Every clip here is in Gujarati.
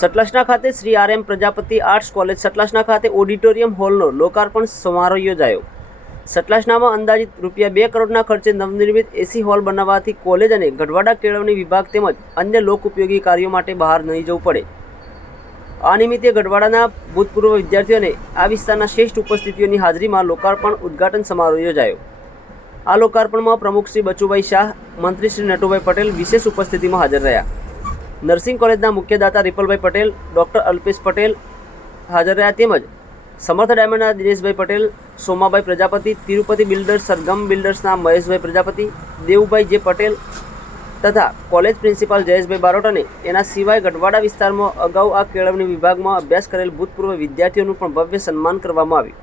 સતલાસણા ખાતે શ્રી આર.એમ. પ્રજાપતિ આર્ટ્સ કોલેજ સતલાસણા ખાતે ઓડિટોરિયમ હોલનો લોકાર્પણ સમારોહ યોજાયો. સતલાસણામાં અંદાજિત ₹2 કરોડના ખર્ચે નવનિર્મિત એસી હોલ બનાવવાથી કોલેજ અને ગઢવાડા કેળવણી વિભાગ તેમજ અન્ય લોકોપયોગી કાર્યો માટે બહાર નહીં જવું પડે. આ નિમિત્તે ગઢવાડાના ભૂતપૂર્વ વિદ્યાર્થીઓ અને આ વિસ્તારના શ્રેષ્ઠ ઉપસ્થિતિઓની હાજરીમાં લોકાર્પણ ઉદ્ઘાટન સમારોહ યોજાયો. આ લોકાર્પણમાં પ્રમુખ શ્રી બચુભાઈ શાહ, મંત્રી શ્રી નટુભાઈ પટેલ વિશેષ ઉપસ્થિતિમાં હાજર રહ્યા. નર્સિંગ કોલેજના મુખ્યદાતા રિપલભાઈ પટેલ, ડૉક્ટર અલ્પેશ પટેલ હાજર રહ્યા તેમજ સમર્થ ડાયમંડના દિનેશભાઈ પટેલ, સોમાભાઈ પ્રજાપતિ, તિરુપતિ બિલ્ડર્સ, સરગમ બિલ્ડર્સના મહેશભાઈ પ્રજાપતિ, દેવુભાઈ જે પટેલ તથા કોલેજ પ્રિન્સિપાલ જયેશભાઈ બારોટ અને એના સિવાય ગઢવાડા વિસ્તારમાં અગાઉ આ કેળવણી વિભાગમાં અભ્યાસ કરેલ ભૂતપૂર્વ વિદ્યાર્થીઓનું પણ ભવ્ય સન્માન કરવામાં આવ્યું.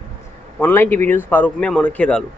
Online TV news Farooq Memon, Kheralu.